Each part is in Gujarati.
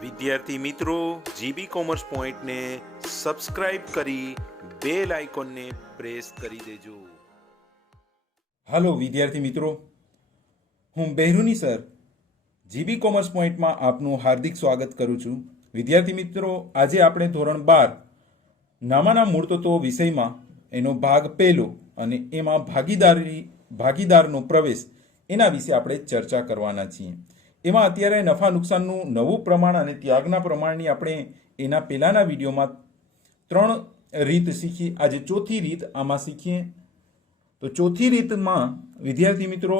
વિદ્યાર્થી મિત્રો, જીબી કોમર્સ પોઈન્ટને સબસ્ક્રાઇબ કરી બેલ આઇકોનને પ્રેસ કરી દેજો. હાલો વિદ્યાર્થી મિત્રો, હું બહેરુની સર જીબી કોમર્સ પોઈન્ટમાં આપનું હાર્દિક સ્વાગત કરું છું. વિદ્યાર્થી મિત્રો, આજે આપણે ધોરણ 12 નામાના મૂળ તત્વો વિષયમાં એનો ભાગ પહેલો અને એમાં ભાગીદારનો પ્રવેશ એના વિશે આપણે ચર્ચા કરવાના છીએ. એમાં અત્યારે નફા નુકસાનનું નવું પ્રમાણ અને ત્યાગના પ્રમાણની આપણે એના પહેલાના વિડીયોમાં 3 રીત શીખી. આજે ચોથી રીત આમાં શીખીએ. તો ચોથી રીતમાં વિદ્યાર્થી મિત્રો,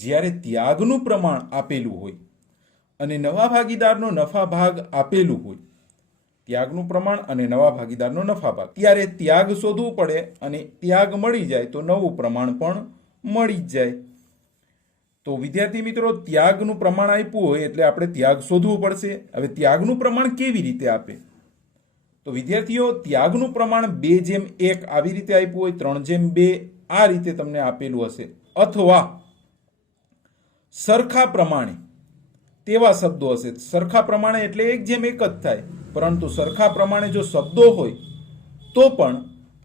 જ્યારે ત્યાગનું પ્રમાણ આપેલું હોય અને નવા ભાગીદારનો નફા ભાગ આપેલું હોય, ત્યાગનું પ્રમાણ અને નવા ભાગીદારનો નફા ભાગ, ત્યારે ત્યાગ શોધવું પડે અને ત્યાગ મળી જાય તો નવું પ્રમાણ પણ મળી જ જાય. તો વિદ્યાર્થી મિત્રો, ત્યાગનું પ્રમાણ આપ્યું હોય એટલે આપણે ત્યાગ શોધવું પડશે. હવે ત્યાગનું પ્રમાણ કેવી રીતે આપે? તો વિદ્યાર્થીઓ, ત્યાગનું પ્રમાણ 2:1 આવી રીતે આપ્યું હોય, 3:2 આ રીતે તમને આપેલું હશે, અથવા સરખા પ્રમાણે તેવા શબ્દો હશે. સરખા પ્રમાણે એટલે 1:1 જ થાય, પરંતુ સરખા પ્રમાણે જો શબ્દો હોય તો પણ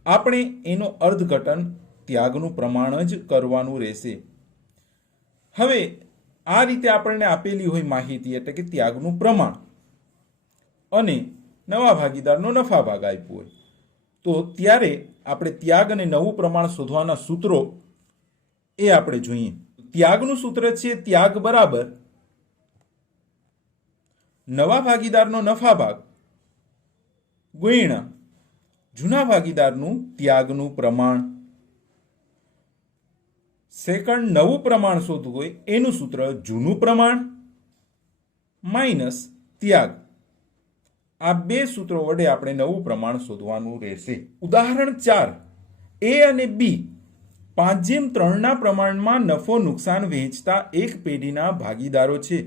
આપણે એનો અર્થઘટન ત્યાગનું પ્રમાણ જ કરવાનું રહેશે. હવે આ રીતે આપણને આપેલી હોય માહિતી, એટલે કે ત્યાગનું પ્રમાણ અને નવા ભાગીદારનો નફા ભાગ આપ્યો હોય, તો ત્યારે આપણે ત્યાગ અને નવું પ્રમાણ શોધવાના સૂત્રો એ આપણે જોઈએ. ત્યાગનું સૂત્ર છે ત્યાગ બરાબર નવા ભાગીદારનો નફા ભાગ ગુણ્યા જૂના ભાગીદારનું ત્યાગનું પ્રમાણ. સેકન્ડ, નવું પ્રમાણ શોધવું હોય એનું સૂત્ર જૂનું પ્રમાણ માઇનસ ત્યાગ. આ બે સૂત્રો વડે આપણે નવું પ્રમાણ શોધવાનું રહેશે. ઉદાહરણ 4, એ અને બી 5:3 પ્રમાણમાં નફો નુકસાન વહેંચતા એક પેઢીના ભાગીદારો છે.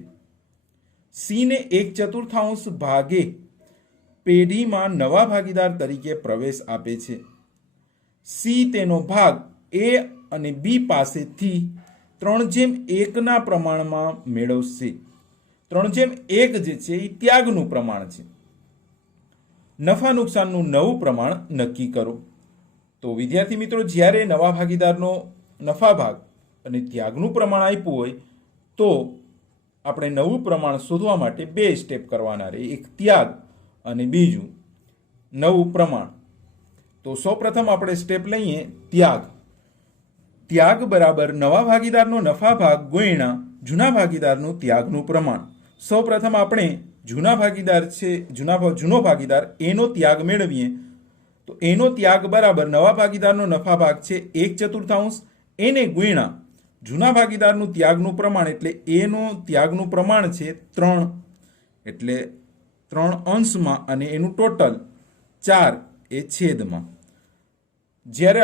સી ને 1/4 ભાગે પેઢીમાં નવા ભાગીદાર તરીકે પ્રવેશ આપે છે. સી તેનો ભાગ એ અને બી પાસેથી 3:1 પ્રમાણમાં મેળવશે. 3:1 જે છે એ ત્યાગનું પ્રમાણ છે. નફા નુકસાનનું નવું પ્રમાણ નક્કી કરો. તો વિદ્યાર્થી મિત્રો, જ્યારે નવા ભાગીદારનો નફા ભાગ અને ત્યાગનું પ્રમાણ આપ્યું હોય તો આપણે નવું પ્રમાણ શોધવા માટે 2 સ્ટેપ કરવાના રહે, એક ત્યાગ અને બીજું નવું પ્રમાણ. તો સૌપ્રથમ આપણે સ્ટેપ લઈએ ત્યાગ. ત્યાગ બરાબર નવા ભાગીદારનો નફા ભાગ ગુણ્યા જૂના ભાગીદારનું ત્યાગનું પ્રમાણ. સૌપ્રથમ આપણે જૂના ભાગીદાર છે, જૂનો ભાગીદાર એનો ત્યાગ મેળવીએ. તો એનો ત્યાગ બરાબર નવા ભાગીદારનો નફા ભાગ છે 1/4, એને ગુણ્યા જૂના ભાગીદારનું ત્યાગનું પ્રમાણ, એટલે એનો ત્યાગનું પ્રમાણ છે 3, એટલે 3 અને એનું ટોટલ 4 એ છેદમાં. જ્યારે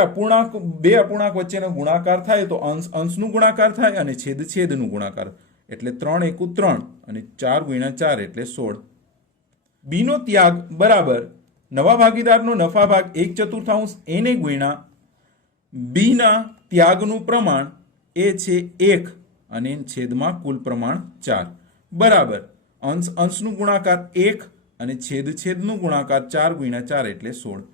બે અપૂર્ણાંક વચ્ચેનો ગુણાકાર થાય તો અંશનું ગુણાકાર થાય અને છેદનું ગુણાકાર, એટલે 3 × 3 અને 4 × 4 એટલે 16. બીનો ત્યાગ બરાબર નવા ભાગીદારનો નફા ભાગ 1/4, એને ગુણ્યા બીના ત્યાગનું પ્રમાણ એ છે 1 અને છેદમાં કુલ પ્રમાણ 4 બરાબર અંશનું ગુણાકાર 1 અને છેદનું ગુણાકાર 4 × 4 એટલે 16.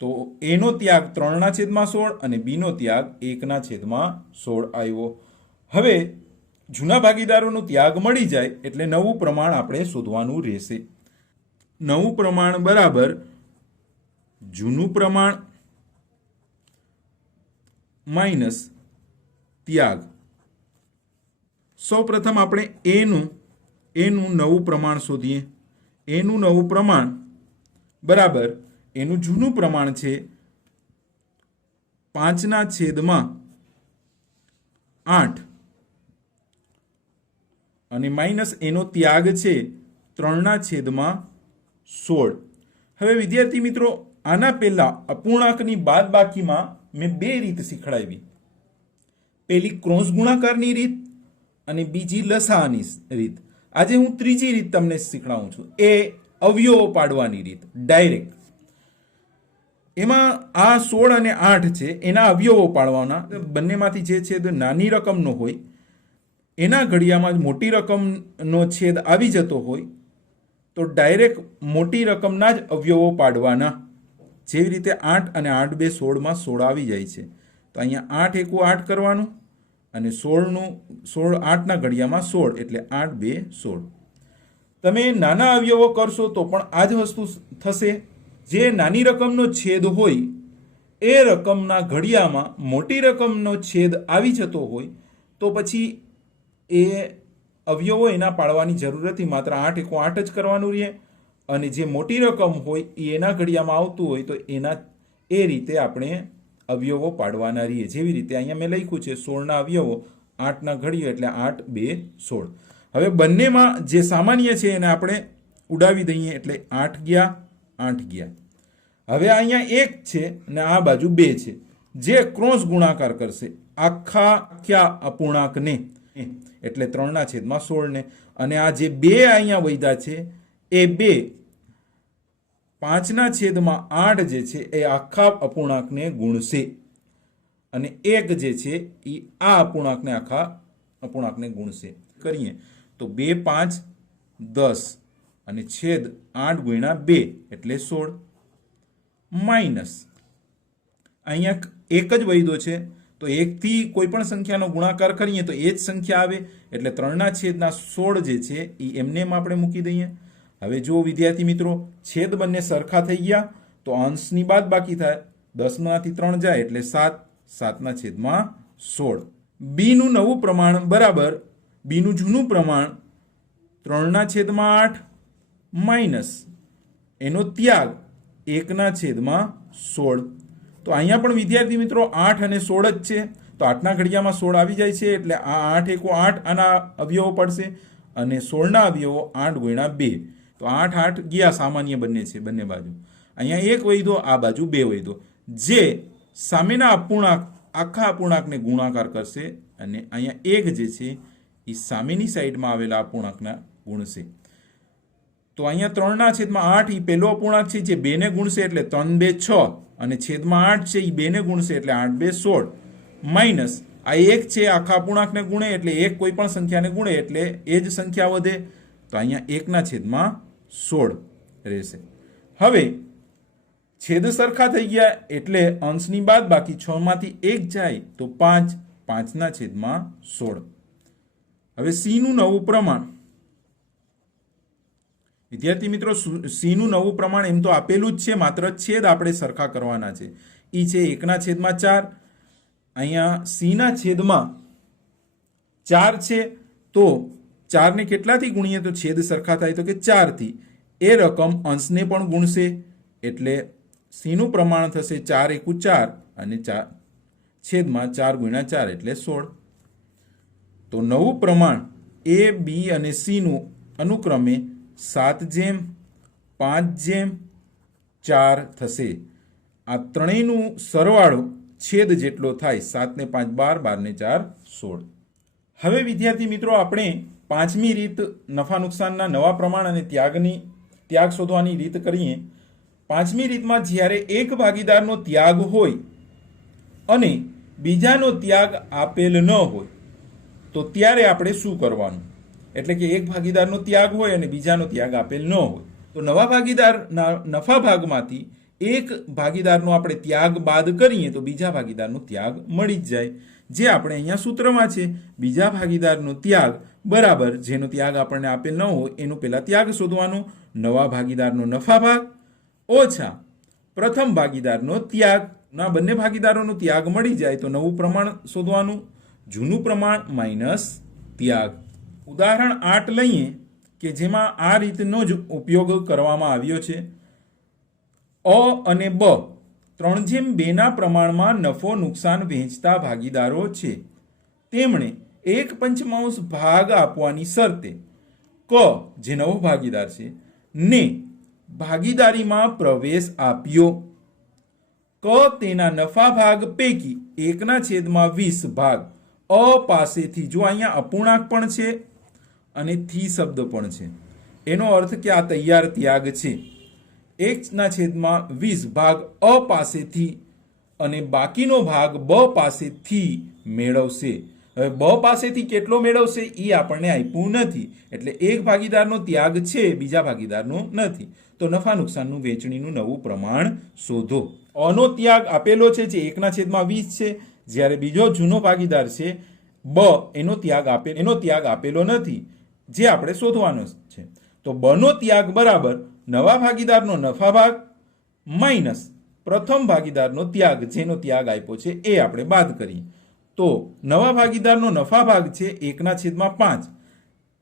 તો એનો ત્યાગ 3/16 અને બીનો ત્યાગ 1/16 આવ્યો. હવે જૂના ભાગીદારોનો ત્યાગ મળી જાય એટલે નવું પ્રમાણ આપણે શોધવાનું રહેશે. નવું પ્રમાણ બરાબર જૂનું પ્રમાણ માઇનસ ત્યાગ. સૌપ્રથમ આપણે એનું નવું પ્રમાણ શોધીએ. એનું નવું પ્રમાણ બરાબર એનું જૂનું પ્રમાણ છે 5/8 અને માઇનસ એનો ત્યાગ છે 3/16. હવે વિદ્યાર્થી મિત્રો, આના પહેલા અપૂર્ણાંકની બાદબાકીમાં મેં 2 રીત શીખડાવી. પહેલી ક્રોસ ગુણાકારની રીત અને બીજી લસાઅની રીત. આજે હું ત્રીજી રીત તમને શીખડાવું છું, એ અવયવો પાડવાની રીત, ડાયરેક્ટ. એમાં આ 16 અને 8 છે એના અવયવો પાડવાના. બંનેમાંથી જે છેદ નાની રકમનો હોય એના ઘડિયામાં મોટી રકમનો છેદ આવી જતો હોય તો ડાયરેક્ટ મોટી રકમના જ અવયવો પાડવાના. જેવી રીતે 8 અને 8 2 16 16 આવી જાય છે, તો અહીંયા 8 એકુ 8 કરવાનું અને 16 8ના ઘડિયામાં 16 એટલે 8 2 16. તમે નાના અવયવો કરશો તો પણ આ જ વસ્તુ થશે. જે નાની રકમનો છેદ હોય એ રકમના ઘડિયામાં મોટી રકમનો છેદ આવી જતો હોય તો પછી એ અવયવો એના પાડવાની જરૂર નથી, માત્ર 8 એકુ 8 જ કરવાનું રહે. અને જે મોટી રકમ હોય એ એના ઘડિયામાં આવતું હોય તો એ રીતે આપણે અવયવો પાડવાના રહીએ. જેવી રીતે અહીંયા મેં લખ્યું છે 16ના અવયવો 8ના ઘડિયો એટલે 8 2 16. હવે બંનેમાં જે સામાન્ય છે એને આપણે ઉડાવી દઈએ એટલે 8 ગયા 8 ગયા. હવે અહીંયા 1 છે અને આ બાજુ 2 છે, જે ક્રોસ ગુણાકાર કરશે આખા અપૂર્ણાંકને એટલે 3/16 ને. અને આ જે 2 અહીંયા વધ્યા છે એ 2 5/8 જે છે એ આખા અપૂર્ણાંકને ગુણશે અને 1 જે છે એ આ અપૂર્ણાંકને આખા અપૂર્ણાંકને ગુણશે. કરીએ તો 2 5 10 અને છેદ 8 ગુણ્યા 2 એટલે 16 માઇનસ અહીંયા 1 જ વધ્યો છે તો 1 થી કોઈ પણ સંખ્યાનો ગુણાકાર કરીએ તો એ જ સંખ્યા આવે એટલે 3/16 જે છે એ એમને આપણે મૂકી દઈએ. હવે જો વિદ્યાર્થી મિત્રો છેદ બંને સરખા થઈ ગયા તો અંશની બાદ બાકી થાય, 10માંથી 3 જાય એટલે 7, 7/16. બીનું નવું પ્રમાણ બરાબર બીનું જૂનું પ્રમાણ 3/8 માઇનસ એનો ત્યાગ 1/16. તો અહીંયા પણ વિદ્યાર્થી મિત્રો 8 અને 16 જ છે, તો 8ના ઘડિયામાં 16 આવી જાય છે એટલે આ 8 એકુ 8 આના અવયવો પડશે અને 16ના અવયવો 8 ગુણ્યા 2 તો 8 8 ગયા સામાન્ય બંને છે બંને બાજુ. અહીંયા 1 વધ્યો, આ બાજુ 2 વધ્યો, જે સામેના અપૂર્ણાંક આખા અપૂર્ણાંકને ગુણાકાર કરશે અને અહીંયા 1 જે છે એ સામેની સાઈડમાં આવેલા અપૂર્ણાંકના ગુણશે. તો અહીંયા 3/8 એ પહેલો અપૂર્ણાંક છે જે 2 ને ગુણશે એટલે 3 2 6 અને છેદમાં 8 છે એ 2 ને ગુણશે એટલે 8 2 16 માઇનસ આ 1 છે આખા અપૂર્ણાંકને ગુણે એટલે 1 કોઈ પણ સંખ્યાને ગુણે એટલે એ જ સંખ્યા વધે, તો અહીંયા 1/16 રહેશે. હવે છેદ સરખા થઈ ગયા એટલે અંશની બાદ બાકી 6માંથી 1 જાય તો 5, 5/16. હવે સી નું નવું પ્રમાણ વિદ્યાર્થી મિત્રો સી નું નવું પ્રમાણ એમ તો આપેલું જ છે, માત્ર છેદ આપણે સરખા કરવાના છે. ઈ છે 1/4. અહીંયા સી ના છેદમાં 4 છે તો 4 ને કેટલાથી ગુણીએ તો છેદ સરખા થાય તો કે 4 થી. એ રકમ અંશને પણ ગુણશે એટલે સી નું પ્રમાણ થશે 4 એકુ 4 અને 4 છેદમાં 4 ગુણ્યા 4 એટલે 16. તો નવું પ્રમાણ એ બી અને સી નું અનુક્રમે 7/5/4 થશે. આ ત્રણેયનું સરવાળો છેદ જેટલો થાય, 7 ને 5 12, 12 ને 4 16. હવે વિદ્યાર્થી મિત્રો આપણે પાંચમી રીત નફા નુકસાનના નવા પ્રમાણ અને ત્યાગ શોધવાની રીત કરીએ. પાંચમી રીતમાં જ્યારે એક ભાગીદારનો ત્યાગ હોય અને બીજાનો ત્યાગ આપેલ ન હોય તો ત્યારે આપણે શું કરવાનું? એટલે કે એક ભાગીદારનો ત્યાગ હોય અને બીજાનો ત્યાગ આપેલ ન હોય તો નવા ભાગીદારના નફા ભાગમાંથી એક ભાગીદારનો આપણે ત્યાગ બાદ કરીએ તો બીજા ભાગીદારનો ત્યાગ મળી જ જાય, જે આપણે અહીંયા સૂત્રમાં છે. બીજા ભાગીદારનો ત્યાગ બરાબર જેનો ત્યાગ આપણને આપેલ ન હોય એનું પહેલા ત્યાગ શોધવાનું, નવા ભાગીદારનો નફા ભાગ ઓછા પ્રથમ ભાગીદારનો ત્યાગ. ના બંને ભાગીદારોનો ત્યાગ મળી જાય તો નવું પ્રમાણ શોધવાનું, જૂનું પ્રમાણ માઇનસ ત્યાગ. ઉદાહરણ 8 લઈએ કે જેમાં આ રીતનો જ ઉપયોગ કરવામાં આવ્યો છે. અ અને બ 3/2ના પ્રમાણમાં નફો નુકસાન વહેંચતા ભાગીદારો છે. તેમણે 1/5 ભાગ આપવાની શરતે ક જે નવો ભાગીદાર છે ને ભાગીદારીમાં પ્રવેશ આપ્યો. ક તેના નફા ભાગ પૈકી 1/20 ભાગ અ પાસેથી, જો અહીંયા અપૂર્ણાંક પણ છે અને થી શબ્દ પણ છે, એનો અર્થ કે આ તૈયાર ત્યાગ છે. 1/20 ભાગ અ પાસેથી અને બાકીનો ભાગ બ પાસેથી મેળવશે. હવે બ પાસેથી કેટલો મેળવશે એ આપણને આપ્યું નથી, એટલે એક ભાગીદારનો ત્યાગ છે, બીજા ભાગીદારનો નથી. તો નફા નુકસાનનું વહેંચણીનું નવું પ્રમાણ શોધો. અનો ત્યાગ આપેલો છે જે 1/20 છે, જ્યારે બીજો જૂનો ભાગીદાર છે બ, એનો ત્યાગ આપેલો નથી, જે આપણે શોધવાનો છે. તો બનો ત્યાગ બરાબર નવા ભાગીદારનો નફા ભાગ માઇનસ પ્રથમ ભાગીદારનો ત્યાગ, જેનો ત્યાગ આપ્યો છે એ આપણે બાદ કરીએ. તો નવા ભાગીદારનો નફા ભાગ છે 1/5,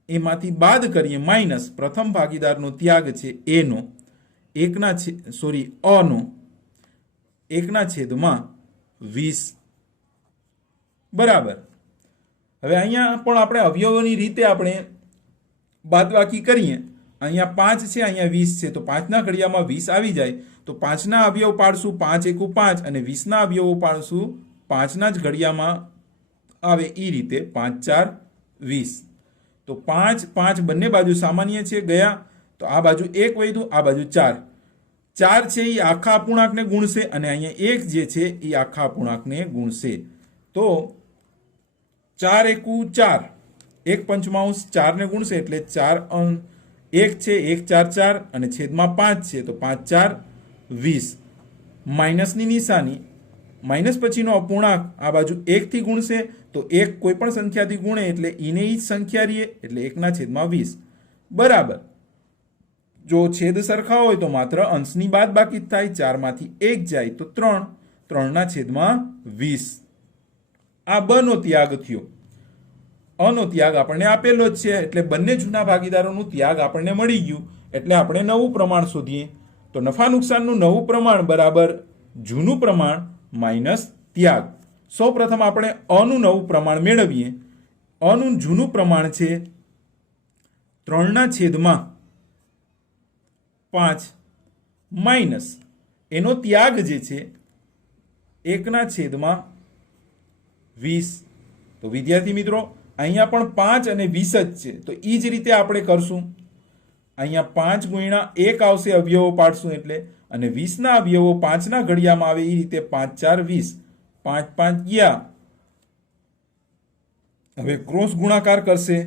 એમાંથી બાદ કરીએ માઇનસ પ્રથમ ભાગીદારનો ત્યાગ છે એનો અનો 1/20 બરાબર. હવે અહીંયા પણ આપણે અવયવોની રીતે આપણે બાદબાકી કરીએ. અહીંયા 5 છે, અહીંયા 20 છે, તો 5ના ઘડિયામાં 20 આવી જાય, તો 5ના અવયવ પાડશું 5 એકુ 5 અને 20ના અવયવો પાડશું 5ના જ ઘડિયામાં આવે એ રીતે 5 4 20. તો 5 5 બંને બાજુ સામાન્ય છે ગયા, તો આ બાજુ 1 વધ્યું, આ બાજુ 4 4 છે એ આખા અપૂર્ણાંકને ગુણશે અને અહીંયા 1 જે છે એ આખા અપૂર્ણાંકને ગુણશે. તો 4 એકુ 4, 1/5 4 ને ગુણશે એટલે 4 1 છે, 1 4 4 અને છેદમાં 5 છે, તો 5 4 20. માઇનસની નિશાની, માઇનસ પછીનો અપૂર્ણાંક આ બાજુ 1 થી ગુણશે, તો 1 કોઈ પણ સંખ્યાથી ગુણે એટલે ઈને જ સંખ્યા રહીએ, એટલે 1/20 બરાબર. જો છેદ સરખા હોય તો માત્ર અંશની બાદબાકી જ થાય, 4માંથી 1 જાય તો 3, 3/20. આ બનો ત્યાગ થયો. અનો ત્યાગ આપણને આપેલો જ છે, એટલે બંને જૂના ભાગીદારોનું ત્યાગ આપણને મળી ગયું, એટલે આપણે નવું પ્રમાણ શોધીએ. તો નફા નુકસાનનું નવું પ્રમાણ બરાબર જૂનું પ્રમાણ માઇનસ ત્યાગ. સૌ પ્રથમ આપણે અનું નવું પ્રમાણ મેળવીએ. અનું જૂનું પ્રમાણ છે 3/5 માઇનસ એનો ત્યાગ જે છે 1/20. તો વિદ્યાર્થી મિત્રો અહીંયા પણ 5 અને 20 જ છે, તો એ જ રીતે આપણે કરશું. અહીંયા 5 ગુણ્યા 1 આવશે, અવયવો પાડશું એટલે, અને 20ના અવયવો 5ના ઘડિયામાં આવે એ રીતે 5 4 20, 5 5 ગયા. હવે ક્રોસ ગુણાકાર કરશે,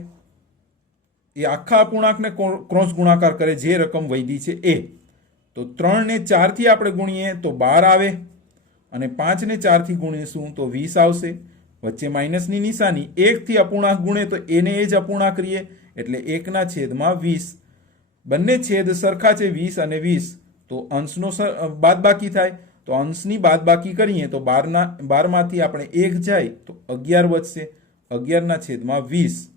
એ આખા અપૂર્ણાંકને ક્રોસ ગુણાકાર કરે, જે રકમ વૈધી છે એ. તો 3 ને 4 થી આપણે ગુણીએ તો 12 આવે, અને 5 ને 4 થી ગુણીશું તો 20 આવશે. વચ્ચે માઇનસની નિશાની, 1 થી અપૂર્ણાંક ગુણે તો એને એ જ અપૂર્ણાંક રહીએ, એટલે 1/20. બંને છેદ સરખા છે 20 અને 20, તો અંશનો બાદબાકી થાય, તો અંશની બાદબાકી કરીએ તો 12માંથી આપણે 1 જાય તો 11 વધશે, 11/20.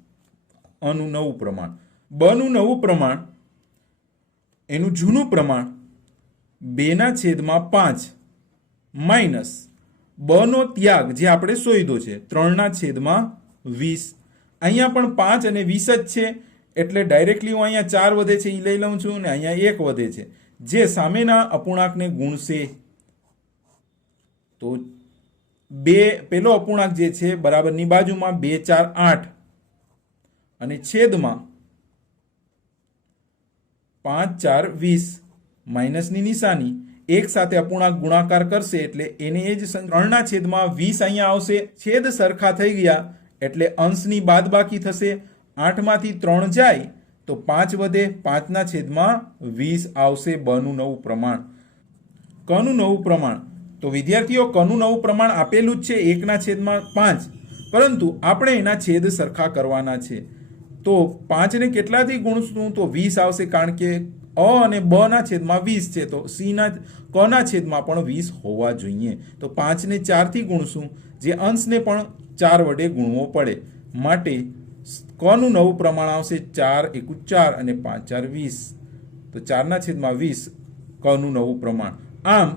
અનું નવું પ્રમાણ. બનું નવું પ્રમાણ એનું જૂનું પ્રમાણ 2/5 માઇનસ બનો ત્યાગ જે આપણે શોધ્યો છે 3/20. અહીંયા પણ 5 અને 20 જ છે, એટલે ડાયરેક્ટલી હું અહીંયા 4 વધે છે એ લઈ લઉં છું, અને અહીંયા 1 વધે છે, જે સામેના અપૂર્ણાંકને ગુણશે. તો પેલો અપૂર્ણાંક જે છે બરાબરની બાજુમાં 2 4 8 અને છેદમાં 5 4 20. માઇનસની નિશાની, એક સાથે અપૂર્ણાંક ગુણાકાર કરશે એટલે એને એ જ 3/20 અહીંયા આવશે. છેદ સરખા થઈ ગયા એટલે અંશની બાદબાકી થશે. 8માંથી 3 જાય તો 5 વધે, 5/20 આવશે બનું નવું પ્રમાણ. કનું નવું પ્રમાણ, તો વિદ્યાર્થીઓ કનું નવું પ્રમાણ આપેલું જ છે 1/5, પરંતુ આપણે એના છેદ સરખા કરવાના છે. તો 5 ને કેટલાથી ગુણશું તો 20 આવશે, કારણ કે અ અને બ ના છેદમાં 20 છે, તો ક ના છેદમાં પણ 20 હોવા જોઈએ. તો 5 ને 4 થી ગુણશું, જે અંશને પણ 4 વડે ગુણવો પડે, માટે કનું નવું પ્રમાણ આવશે 4 એકુ 4 અને 5 4 20. તો 4/20 કનું નવું પ્રમાણ. આમ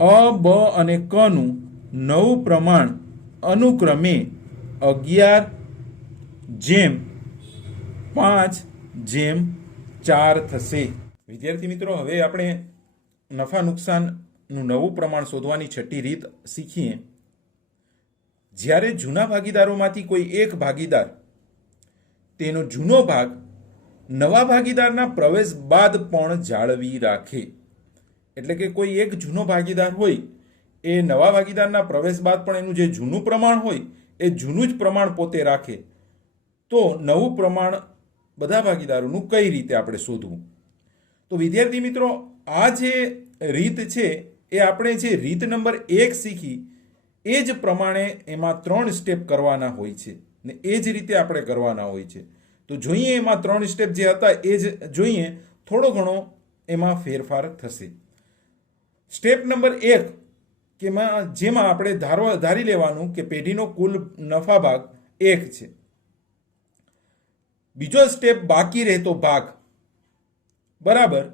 અ બ અને કનું નવું પ્રમાણ અનુક્રમે 11/5/4 થશે. વિદ્યાર્થી મિત્રો, હવે આપણે નફા નુકસાનનું નવું પ્રમાણ શોધવાની છઠ્ઠી રીત શીખીએ. જ્યારે જૂના ભાગીદારોમાંથી કોઈ એક ભાગીદાર તેનો જૂનો ભાગ નવા ભાગીદારના પ્રવેશ બાદ પણ જાળવી રાખે, એટલે કે કોઈ એક જૂનો ભાગીદાર હોય એ નવા ભાગીદારના પ્રવેશ બાદ પણ એનું જે જૂનું પ્રમાણ હોય એ જૂનું જ પ્રમાણ પોતે રાખે તો નવું પ્રમાણ બધા ભાગીદારોનું કઈ રીતે આપણે શોધવું? તો વિદ્યાર્થી મિત્રો, આ જે રીત છે એ આપણે જે રીત નંબર 1 શીખી એ જ પ્રમાણે એમાં 3 સ્ટેપ કરવાના હોય છે ને એ જ રીતે આપણે કરવાના હોય છે. તો જોઈએ એમાં 3 સ્ટેપ જે હતા એ જ જોઈએ, થોડો ઘણો એમાં ફેરફાર થશે. સ્ટેપ નંબર 1 કે જેમાં આપણે ધારી લેવાનું કે પેઢીનો કુલ નફા ભાગ 1 છે. બીજો સ્ટેપ બાકી રહેતો ભાગ બરાબર,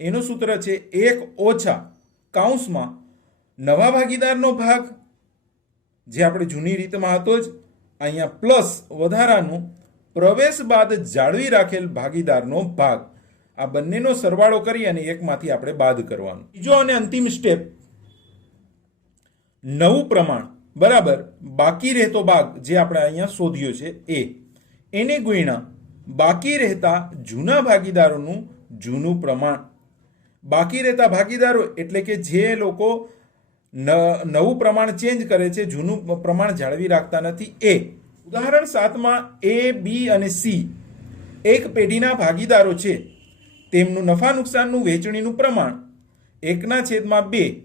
એનું સૂત્ર છે 1 ઓછા કૌંસમાં નવા ભાગીદારનો ભાગ જે આપણે જૂની રીતમાં હતો જ, અહીંયા પ્લસ વધારાનું પ્રવેશ બાદ જાળવી રાખેલ ભાગીદારનો ભાગ. આ બંનેનો સરવાળો કરી અને એકમાંથી આપણે બાદ કરવાનું. બીજો અને અંતિમ સ્ટેપ, નવું પ્રમાણ બરાબર બાકી રહેતો ભાગ જે આપણે અહીંયા શોધ્યો છે એને ગુણ્યા બાકી રહેતા જૂના ભાગીદારોનું જૂનું પ્રમાણ. બાકી રહેતા ભાગીદારો એટલે કે જે લોકો નવું પ્રમાણ ચેન્જ કરે છે, જૂનું પ્રમાણ જાળવી રાખતા નથી એ. ઉદાહરણ 7માં A, B અને C એક પેઢીના ભાગીદારો છે. તેમનું નફા નુકસાનનું વેચણીનું પ્રમાણ 1/2,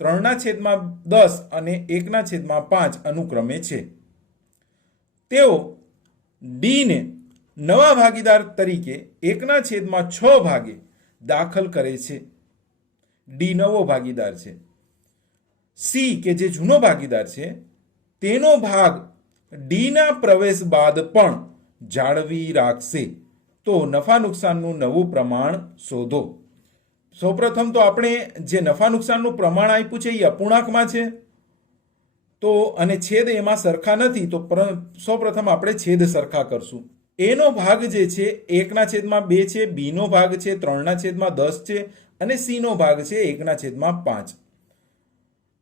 3/10 અને 1/5 અનુક્રમે છે. તેઓ D ને નવા ભાગીદાર તરીકે 1/6 ભાગે દાખલ કરે છે. D નવો ભાગીદાર છે. C કે જે જૂનો ભાગીદાર છે તેનો ભાગ D ના પ્રવેશ બાદ પણ જાળવી રાખશે. તો નફા નુકસાનનું નવું પ્રમાણ શોધો. સૌપ્રથમ તો આપણે જે નફા નુકસાનનું પ્રમાણ આપ્યું છે એ અપૂર્ણાંકમાં છે તો અને છેદ એમાં સરખા નથી, તો સૌપ્રથમ આપણે છેદ સરખા કરશું. એનો ભાગ જે છે 1/2 છે, B નો ભાગ છે 3/10 છે અને C નો ભાગ છે 1/5.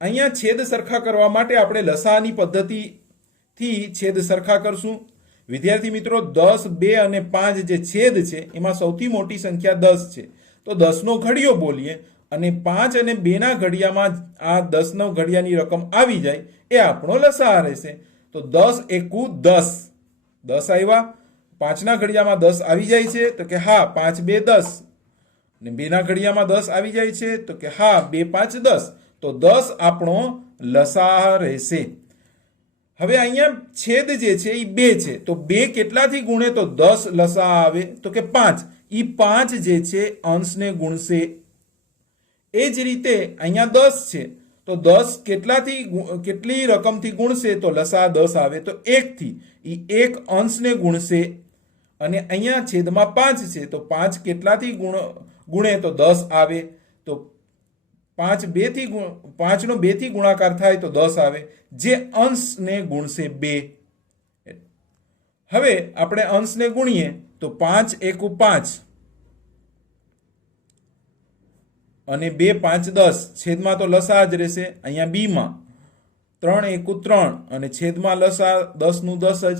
અહીંયા છેદ સરખા કરવા માટે આપણે લસાઅની પદ્ધતિથી છેદ સરખા કરશું. વિદ્યાર્થી મિત્રો, 10, 2 અને 5 જે છેદ છે એમાં સૌથી મોટી સંખ્યા 10 છે, તો 10નો ઘડિયો બોલીએ અને 5 અને 2ના ઘડિયામાં આ 10નો ઘડિયાની રકમ આવી જાય એ આપણો લસાઅ રહેશે. તો 10 એકુ 10, 10 આવ્યા. 5ના ઘડિયામાં 10 આવી જાય છે તો કે હા 5 2 10, અને 2ના ઘડિયામાં 10 આવી જાય છે તો કે હા 2 5 10. તો 10 આપણો લસાઅ રહેશે. હવે અહીંયા છેદ જે છે એ 2 છે, તો 2 કેટલાથી ગુણે તો 10 લસાઅ આવે તો કે 5. એ 5 જે છે અંશને ગુણશે. એ જ રીતે અહીંયા 10 છે તો 10 કેટલી રકમથી ગુણશે તો લસાઅ 10 આવે તો 1 થી. એ 1 અંશને ગુણશે. અને અહીંયા છેદમાં 5 છે તો 5 કેટલાથી ગુણે તો 10 આવે, તો 5નો 2 થી ગુણાકાર થાય તો 10 આવે, જે અંશને ગુણશે 2. હવે આપણે અંશને ગુણીએ તો 5 એકુ 5 અને 2 5 10, છેદમાં તો લસાઅ જ રહેશે. અહીંયા બી માં 3 એકુ 3 અને છેદમાં લસાઅ 10 નું 10 જ.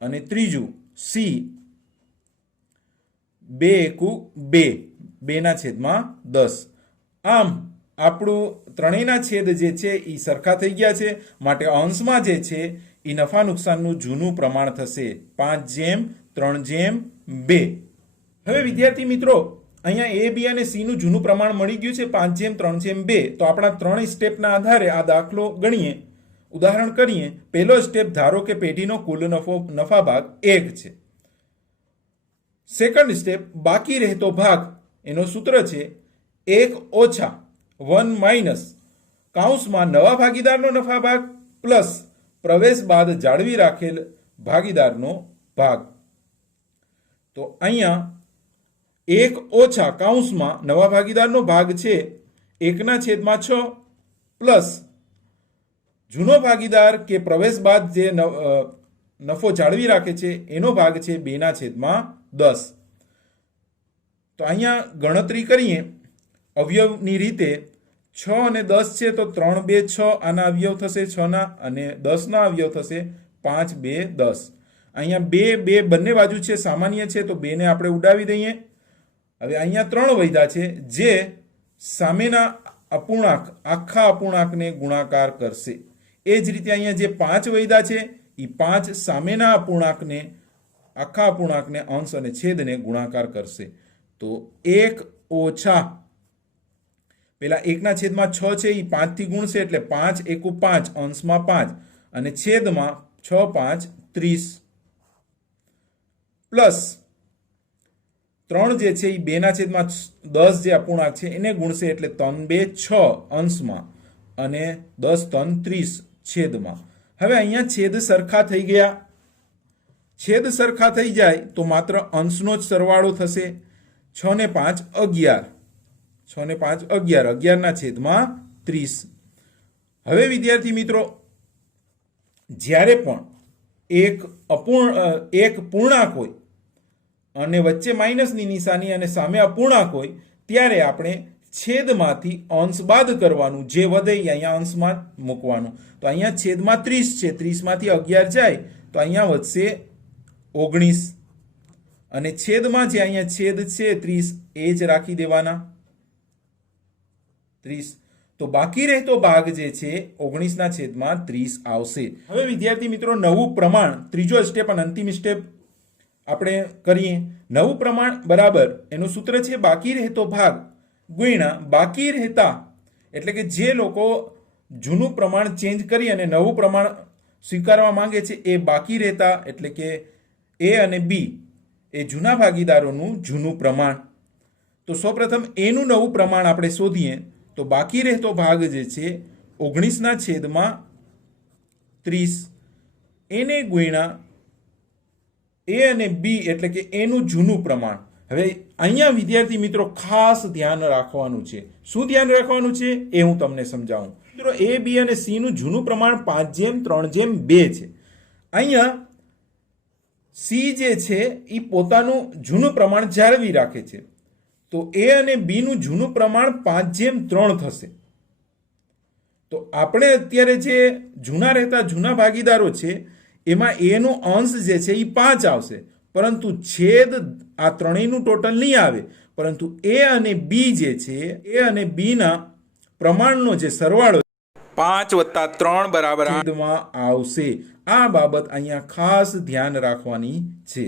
અને ત્રીજું સી 2 એકુ 2, 2/10. આમ આપણું ત્રણેયના છેદ જે છે એ સરખા થઈ ગયા છે, માટે અંશમાં જે છે એ નફા નુકસાનનું જૂનું પ્રમાણ થશે 5/3/2. હવે વિદ્યાર્થી મિત્રો, અહીંયા A, B અને C નું જૂનું પ્રમાણ મળી ગયું છે 5/3/2. તો આપણા ત્રણેય સ્ટેપના આધારે આ દાખલો ગણીએ, ઉદાહરણ કરીએ. પહેલો સ્ટેપ, ધારો કે પેઢીનો કુલ નફા ભાગ 1 છે. સેકન્ડ સ્ટેપ, બાકી રહેતો ભાગ, એનો સૂત્ર છે 1 ઓછા 1 માઇનસ કૌંસમાં નવા ભાગીદારનો નફા ભાગ પ્લસ પ્રવેશ બાદ જાળવી રાખેલ ભાગીદારનો ભાગ. તો અહીંયા 1 ઓછા કૌંસમાં નવા ભાગીદારનો ભાગ છે 1/6 પ્લસ જૂનો ભાગીદાર કે પ્રવેશ બાદ જે નફો જાળવી રાખે છે એનો ભાગ છે 2/10. તો અહીંયા ગણતરી કરીએ અવયવની રીતે. 6 અને 10 છે તો 3 2 6 આના અવયવ થશે 6 ના, અને 10 ના અવયવ થશે 5 2 10. અહીંયા 2 2 બંને બાજુ છે સામાન્ય છે તો 2 ને આપણે ઉડાવી દઈએ. હવે અહીંયા 3 વધ્યા છે જે સામેના અપૂર્ણાંક, આખા અપૂર્ણાંકને ગુણાકાર કરશે. એ જ રીતે અહીંયા જે 5 વૈધા છે એ 5 સામેના અપૂર્ણાંકને આખા અપૂર્ણાંકને અંશ અને છેદને ગુણાકાર કરશે. તો 1 ઓછા પેલા 1/6 છે એ 5 થી ગુણશે એટલે 5 એકુ 5 અંશમાં 5 અને છેદમાં 6 5 30 પ્લસ 3 જે છે એ 2/10 જે અપૂર્ણાંક છે એને ગુણશે એટલે 3 2 6 અંશમાં અને 10 3 30 છેદમાં. હવે અહીંયા છેદ સરખા થઈ ગયા. છેદ સરખા થઈ જાય તો માત્ર અંશનો જ સરવાળો થશે. 6 ને 5 11, 6 ને 5 11, 11 ના છેદમાં 30. હવે વિદ્યાર્થી મિત્રો, જ્યારે પણ એક પૂર્ણાંક હોય અને વચ્ચે માઇનસની નિશાની અને સામે અપૂર્ણાંક હોય ત્યારે આપણે છેદમાંથી અંશ બાદ કરવાનું, જે વધે અહીંયા અંશમાં મૂકવાનું. તો અહીંયા છેદમાં 30 છે, 30માંથી 11 જાય તો અહીંયા વધશે 19 અને છેદમાં જે અહીંયા છેદ છે 30 એ જ રાખી દેવાના 30. તો બાકી રહેતો ભાગ જે છે 19/30 આવશે. હવે વિદ્યાર્થી મિત્રો, નવું પ્રમાણ, ત્રીજો સ્ટેપ અને અંતિમ સ્ટેપ આપણે કરીએ. નવું પ્રમાણ બરાબર એનું સૂત્ર છે બાકી રહેતો ભાગ ગુણ્યા બાકી રહેતા, એટલે કે જે લોકો જૂનું પ્રમાણ ચેન્જ કરી અને નવું પ્રમાણ સ્વીકારવા માંગે છે એ બાકી રહેતા, એટલે કે એ અને બી એ જૂના ભાગીદારોનું જૂનું પ્રમાણ. તો સૌપ્રથમ એનું નવું પ્રમાણ આપણે શોધીએ. તો બાકી રહેતો ભાગ જે છે 19/30 એને ગુણ્યા એ અને બી, એટલે કે એનું જૂનું પ્રમાણ. હવે અહીંયા વિદ્યાર્થી મિત્રો ખાસ ધ્યાન રાખવાનું છે. શું ધ્યાન રાખવાનું છે એ હું તમને સમજાવું. મિત્રો, એ બી અને સી નું જૂનું પ્રમાણ 5:3:2 છે. અહીંયા સી જે છે એ પોતાનું જૂનું પ્રમાણ જાળવી રાખે છે. તો એ અને બી નું જૂનું પ્રમાણ 5:3 થશે. તો આપણે અત્યારે જે જૂના રહેતા જૂના ભાગીદારો છે એમાં એનો અંશ જે છે એ 5 આવશે, પરંતુ છેદ આ ત્રણેયનું ટોટલ નહીં આવે, પરંતુ એ અને બી જે છે એ અને બી ના પ્રમાણનો જે સરવાળો 5 + 3 = છેદમાં આવશે. આ બાબત અહીંયા ખાસ ધ્યાન રાખવાની છે.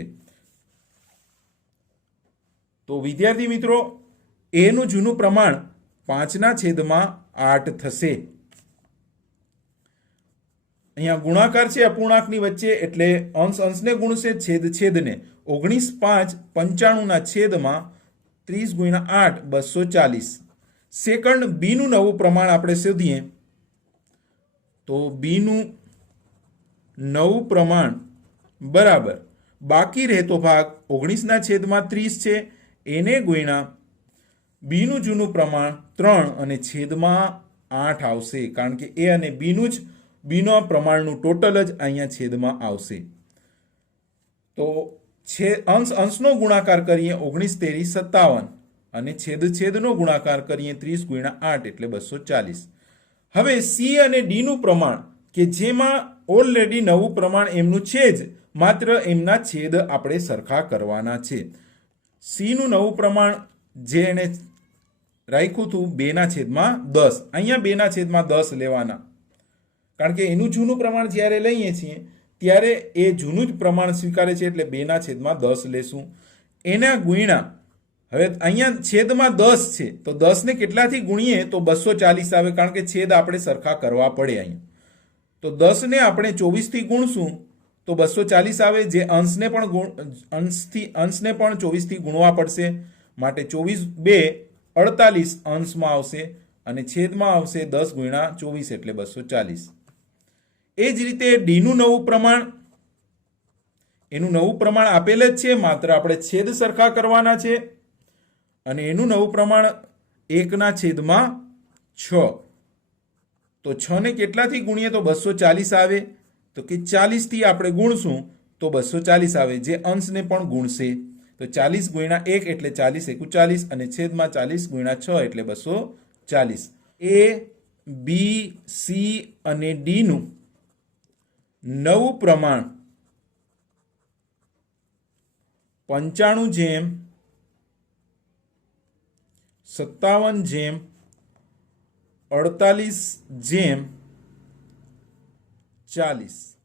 તો વિદ્યાર્થી મિત્રો, એનું જૂનું પ્રમાણ 5/8 થશે. અહીંયા ગુણાકાર છે અપૂર્ણાંકની વચ્ચે એટલે અંશ અંશને ગુણશે, છેદ છેદને. 19/5 95 છેદમાં 30 × 8 240. સેકન્ડ બી નું નવું પ્રમાણ આપણે શોધીએ. તો બી નું નવું પ્રમાણ બરાબર બાકી રહેતો ભાગ 19/30 છે એને ગુણ્યા બી નું જૂનું પ્રમાણ 3 અને છેદમાં 8 આવશે, કારણ કે એ અને બીનું જ બીના પ્રમાણનું ટોટલ જ અહીંયા છેદમાં આવશે. તો અંશનો ગુણાકાર કરીએ 19 × 3 = 57 અને છેદનો ગુણાકાર કરીએ 30 × 8 એટલે 240. હવે સી અને ડી નું પ્રમાણ કે જેમાં ઓલરેડી નવું પ્રમાણ એમનું છે જ, માત્ર એમના છેદ આપણે સરખા કરવાના છે. સી નું નવું પ્રમાણ જે એને રાખ્યું હતું 2/10, અહીંયા 2/10 લેવાના, કારણ કે એનું જૂનું પ્રમાણ જ્યારે લઈએ છીએ ત્યારે એ જૂનું જ પ્રમાણ સ્વીકારે છે એટલે 2/10 લેશું. એના ગુણ્યા, હવે અહીંયા છેદમાં 10 છે તો 10 ને કેટલાથી ગુણીએ તો 240 આવે, કારણ કે છેદ આપણે સરખા કરવા પડે અહીંયા. તો 10 ને આપણે 24 થી ગુણશું તો 240 આવે, જે અંશને પણ 24 થી ગુણવા પડશે, માટે 24 2 48 અંશમાં આવશે અને છેદમાં આવશે 10 × 24 એટલે 240. એ જ રીતે ડી નું નવું પ્રમાણ, એનું નવું પ્રમાણ આપેલ જ છે, માત્ર આપણે છેદ સરખા કરવાના છે. અને એનું નવું પ્રમાણ 1/6. તો 6 ને કેટલાથી ગુણીએ તો 240 આવે, તો કે 40 થી આપણે ગુણશું તો 240 આવે, જે અંશને પણ ગુણશે. તો 40 × 1 એટલે 40 × 40 અને છેદમાં 40 × 6 એટલે 240. એ બી સી અને ડી નું નવું પ્રમાણ 95 57 48 40